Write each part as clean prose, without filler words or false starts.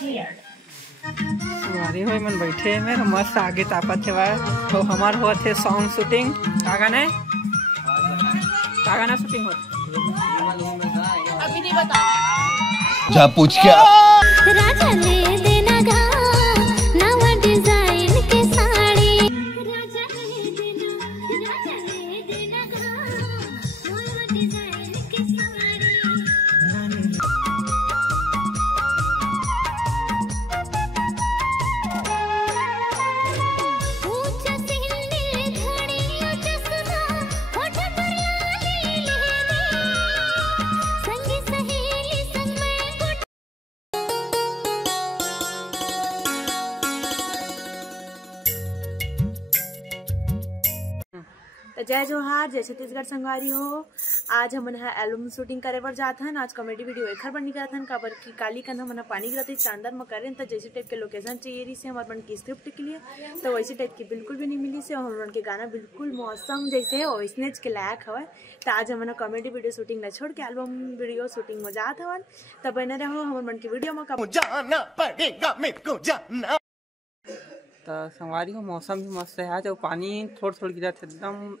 हमारी हो मन बैठे में मस्त आगे तापत है तो हमार हुआ थे सॉन्ग शूटिंग का गाना शूटिंग हो अभी नहीं बता जा पूछ क्या राजा ले देना गा नवा डिजाइन के साड़ी राजा ले देना गा नवा डिजाइन के साड़ी ऊंचा सिंदे घड़ी चश्मा होठ पर लाली लहरे संगी सहेली संग मैं तो जय जोहार, जय छत्तीसगढ़ संगवारी हो। आज हमन एल्बम शूटिंग करे बर जात हन। आज कॉमेडी वीडियो एखर बर निकलत हन काबर की काली कन हमन पानी गिरत चांदर में करें तो जैसे टाइप के लोकेशन चाहिए रही से हमारे मन की स्क्रिप्ट के लिए तो वैसे टाइप की बिल्कुल भी नहीं मिली से हमारे के गाना बिल्कुल मौसम जैसे वैसने के लायक हवा। तो आज हमन कॉमेडी वीडियो शूटिंग न छोड़ के एल्बम वीडियो शूटिंग में जात हवन। तो बने रहो हमारे मन की वीडियो में जाना पड़ेगा मेरे को जाना। तो संगवारी हो मौसम भी मस्त है आज और पानी थोड़ा थोड़ा गिरा था एकदम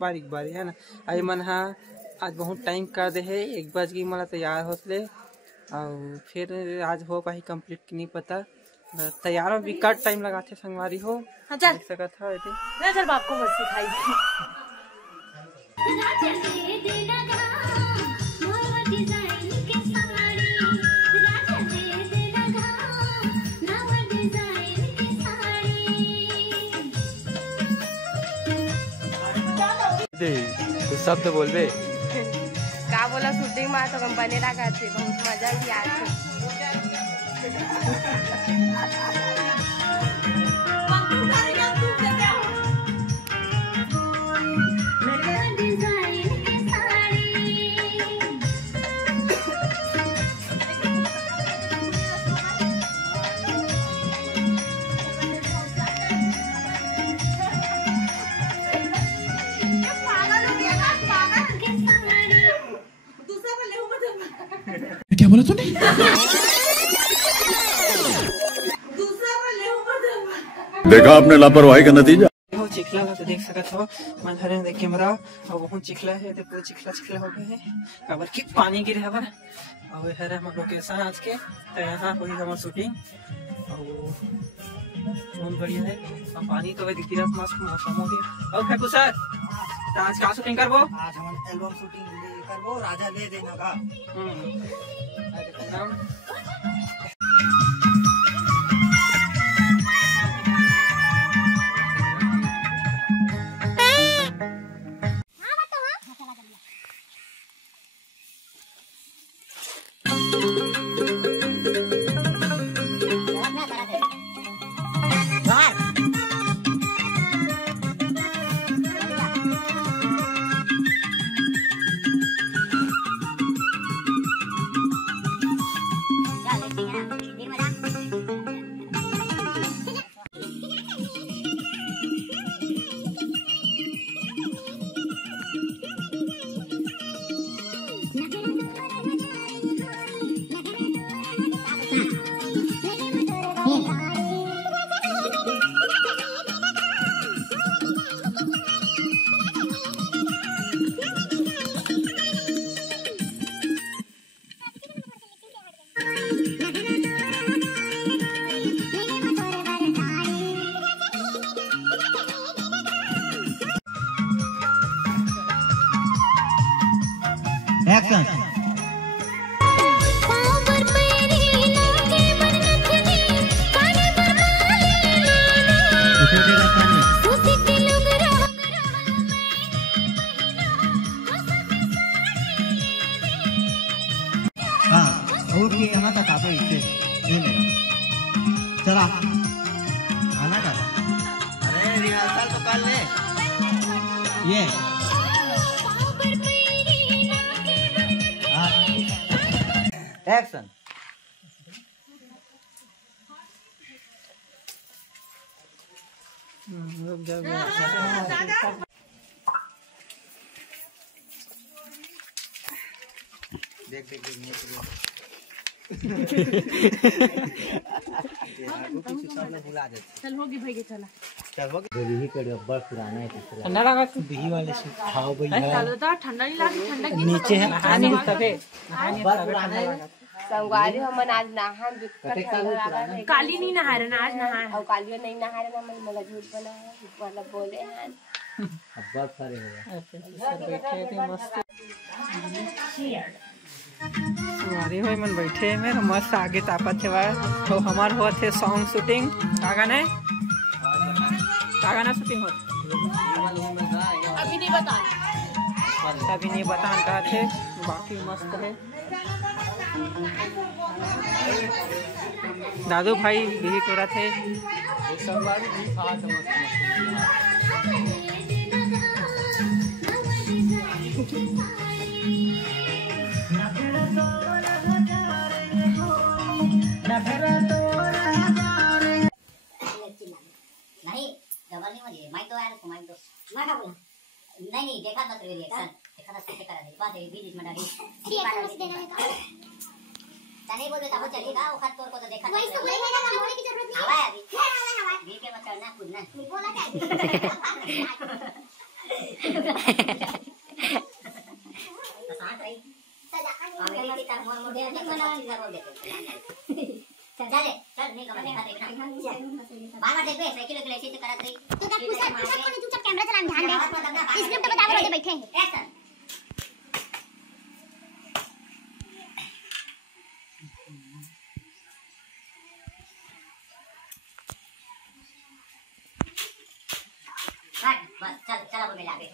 बारीक बारीक है ना। अभी मन हाँ आज बहुत टाइम कर दे है 1 बज गई मला तैयार होसले और फिर आज हो पाही कंप्लीट की नहीं पता तैयार भी कट टाइम लगाते संगवारी हो। हाँ चल सकत था मैं चल बाप को मत सिखाई राजा ले देना गा नवा डिजाइन के साड़ी राजा ले देना गा नवा डिजाइन के साड़ी शब्द बोलबे का बोला शूटिंग में तो हम बने रहा करते बहुत मजा भी आते। क्या बोला तूने? देखा आपने लापरवाही का नतीजा। चिखला तो देख सकत हो मन हरे देख कैमरा और बहुत चिखला है तो पूरा चिखला हो गए है काबर की पानी गिरे हवन और हरे हम लोकेशन आज के तो यहाँ हुई हमार शूटिंग और बहुत बढ़िया है और पानी तो दिखती रहा मस्त मौसम हो गया। और फेकू सर तो आज का शूटिंग करबो? आज हम एल्बम शूटिंग करबो राजा ले देना का। एक्शन। पावर पेरी लागे मन नथनी काने पर माले सुसी के लोग रहा हाँ ओके यहाँ तक आप इसे ये मेरा चला आना का। अरे रिहर्सल तो कर ले ये एक्शन। देख देख देख चल होगी भैया चला बिही के डब्बा पुराना है दूसरा ठंडा लगा तू बिही वाले से खाओ भैया चलो तो ठंडा नहीं लगी ठंडा की नीचे है नहाने तबे डब्बा पुराना है संगवारी हमन आज नहान कटे का वो पुराना है काली नहीं नहा रहे ना आज नहा और कालियो नहीं नहा रहे ना मन मला झूठ बना मतलब बोले हैं अब्बा खड़े हो गए बैठे थे मस्त अरे होय मन बैठे मेरा मस्त आगे तापत थे बा तो हमार हुआ थे सॉन्ग शूटिंग का गाना शूटिंग होत अभी नहीं बता अभी नहीं बतान कहा थे बाकी मस्त है दादू भाई भी टोरा थे नहीं डबल नहीं मुझे माइक दो यार माइक दो मैं क्या बोला नहीं देखा था तेरे रिएक्शन देखा था कैसे करा दे बात है बीच में डाली रिएक्शन उसे देना है चले बोल बेटा हो चलेगा वो खत तोर को तो देखा वही तो बोले ना बोलने की जरूरत नहीं हवा है अभी बीच के मत करना कूदना बोला क्या तो सांस रही हमें भी तक मोर मोर दे मना चीज बोल देते चल चल नहीं कमर देखा देखना बार-बार देख बे साइकिल के ऐसे करत रही तो तब पूछा को चुपचाप कैमरा चलाने ध्यान दे स्क्रिप्ट बता रहे बैठे एक्शन बस चल चल अब मिला बे